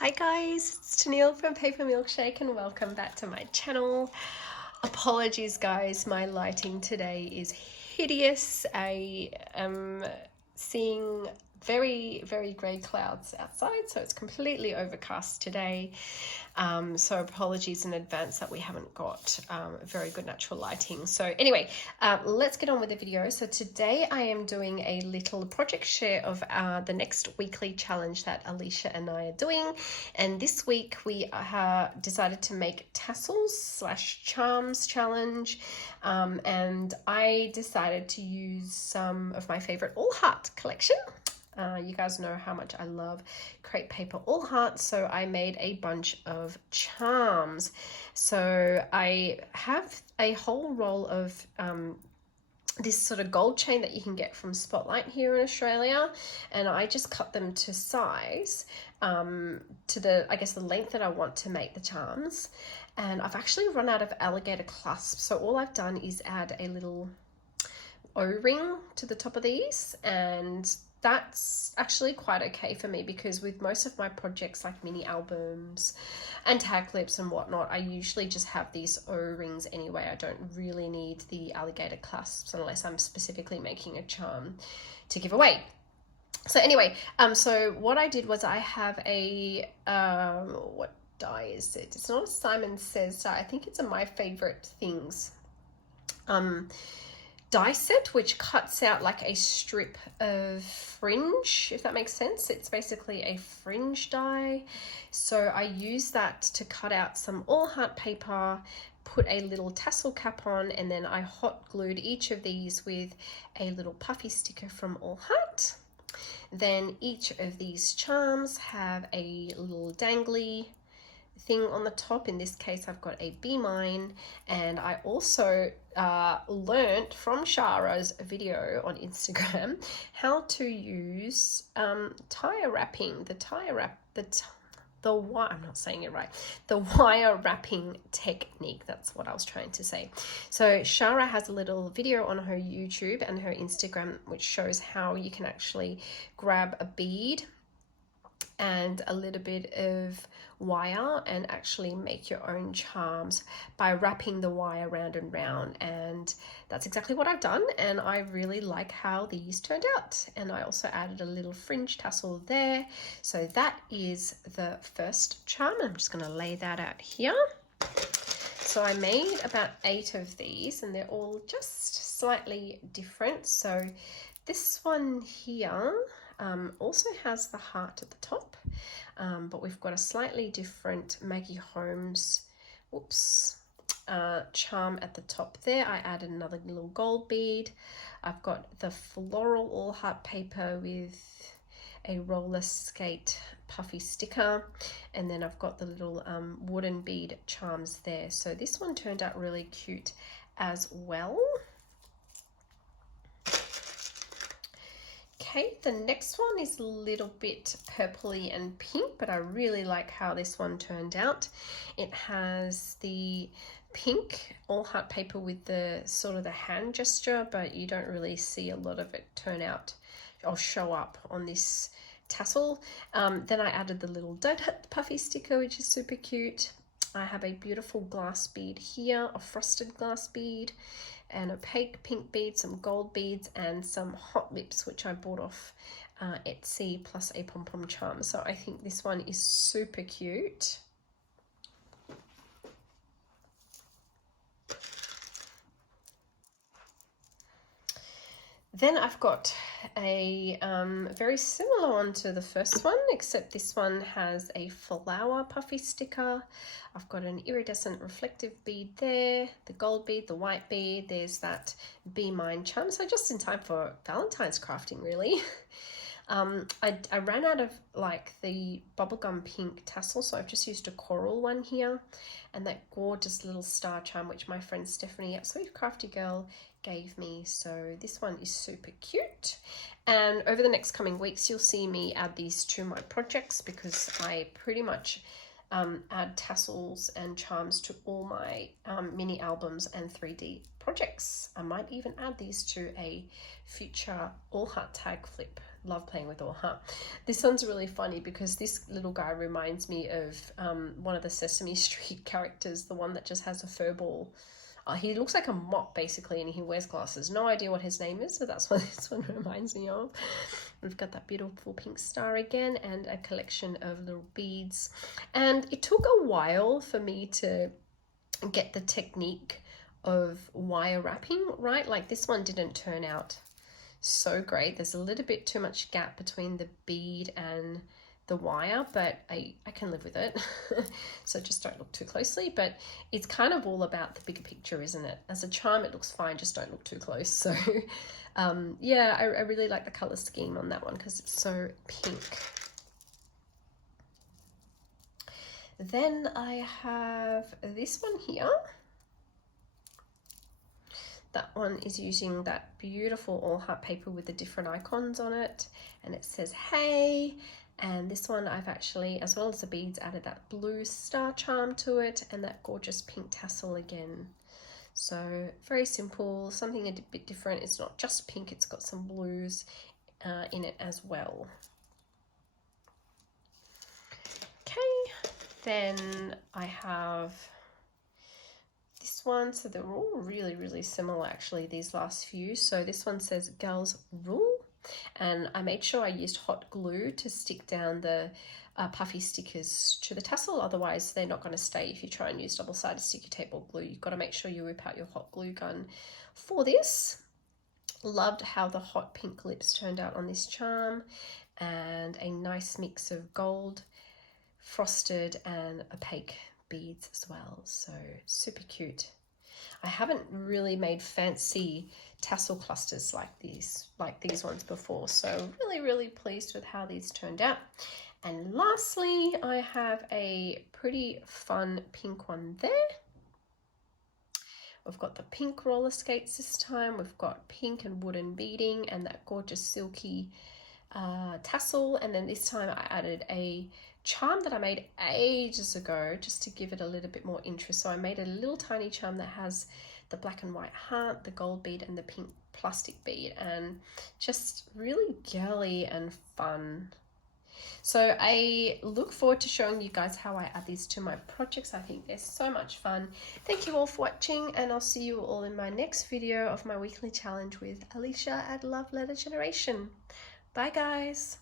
Hi guys, it's Tennille from Paper Milkshake and welcome back to my channel. Apologies guys, my lighting today is hideous. I am seeing very grey clouds outside, so it's completely overcast today. So apologies in advance that we haven't got very good natural lighting. So anyway, let's get on with the video. So today I am doing a little project share of the next weekly challenge that Alicia and I are doing. And this week we decided to make tassels / charms challenge. And I decided to use some of my favorite all heart collection. You guys know how much I love crepe paper all heart, so I made a bunch of charms. So I have a whole roll of this sort of gold chain that you can get from Spotlight here in Australia, and I just cut them to size to the, I guess, the length that I want to make the charms. And I've actually run out of alligator clasps, so all I've done is add a little O-ring to the top of these, and that's actually quite okay for me because with most of my projects like mini albums and tag clips and whatnot, I usually just have these O-rings anyway. I don't really need the alligator clasps unless I'm specifically making a charm to give away. So anyway, so what I did was I have a, what die is it? It's not a Simon Says die. I think it's a My Favorite Things die set, which cuts out like a strip of fringe, if that makes sense. It's basically a fringe die. So I use that to cut out some all heart paper, put a little tassel cap on, and then I hot glued each of these with a little puffy sticker from All Heart. Then each of these charms have a little dangly thing on the top. In this case I've got a Be Mine, and I also learned from Shara's video on Instagram how to use tire wrapping, I'm not saying it right, the wire wrapping technique. That's what I was trying to say. So Shara has a little video on her YouTube and her Instagram which shows how you can actually grab a bead and a little bit of wire and actually make your own charms by wrapping the wire round and round, and that's exactly what I've done, and I really like how these turned out. And I also added a little fringe tassel there. So that is the first charm. I'm just going to lay that out here. So I made about 8 of these and they're all just slightly different. So this one here also has the heart at the top, but we've got a slightly different Maggie Holmes charm at the top there. I added another little gold bead. I've got the floral all heart paper with a roller skate puffy sticker, and then I've got the little wooden bead charms there. So this one turned out really cute as well. Okay, the next one is a little bit purpley and pink, but I really like how this one turned out. It has the pink all heart paper with the sort of the hand gesture, but you don't really see a lot of it turn out or show up on this tassel. Then I added the little donut puffy sticker, which is super cute. I have a beautiful glass bead here, a frosted glass bead, an opaque pink bead, some gold beads, and some hot lips, which I bought off Etsy, plus a pom-pom charm. So I think this one is super cute. Then I've got a very similar one to the first one, except this one has a flower puffy sticker. I've got an iridescent reflective bead there, the gold bead, the white bead, there's that Be Mine charm. So just in time for Valentine's crafting, really. I ran out of like the bubblegum pink tassel, so I've just used a coral one here, and that gorgeous little star charm which my friend Stephanie at Sweet Crafty Girl gave me. So this one is super cute, and over the next coming weeks you'll see me add these to my projects because I pretty much add tassels and charms to all my mini albums and 3D projects. I might even add these to a future all heart tag flip love playing with all, huh? This one's really funny because this little guy reminds me of one of the Sesame Street characters, the one that just has a fur ball. He looks like a mop basically, and he wears glasses. No idea what his name is, but that's what this one reminds me of. We've got that beautiful pink star again and a collection of little beads. And it took a while for me to get the technique of wire wrapping right. Like this one didn't turn out so great. There's a little bit too much gap between the bead and the wire, but I can live with it. So just don't look too closely, but it's kind of all about the bigger picture, isn't it? As a charm it looks fine, just don't look too close. So yeah, I really like the color scheme on that one because it's so pink. Then I have this one here. That one is using that beautiful all heart paper with the different icons on it, and it says hey. And this one I've actually, as well as the beads, added that blue star charm to it and that gorgeous pink tassel again. So very simple, something a bit different. It's not just pink, it's got some blues in it as well. Okay, then I have this one. So they're all really similar actually, these last few. So this one says girls rule, and I made sure I used hot glue to stick down the puffy stickers to the tassel, otherwise they're not going to stay if you try and use double-sided sticky tape or glue. You've got to make sure you whip out your hot glue gun for this. Loved how the hot pink lips turned out on this charm, and a nice mix of gold, frosted and opaque beads as well. So super cute. I haven't really made fancy tassel clusters like these ones before, so really pleased with how these turned out. And lastly, I have a pretty fun pink one there. We've got the pink roller skates this time. We've got pink and wooden beading and that gorgeous silky tassel, and then this time I added a charm that I made ages ago just to give it a little bit more interest. So I made a little tiny charm that has the black and white heart, the gold bead and the pink plastic bead, and just really girly and fun. So I look forward to showing you guys how I add these to my projects. I think they're so much fun. Thank you all for watching, and I'll see you all in my next video of my weekly challenge with Alisha at Love Letter Generation. Bye guys.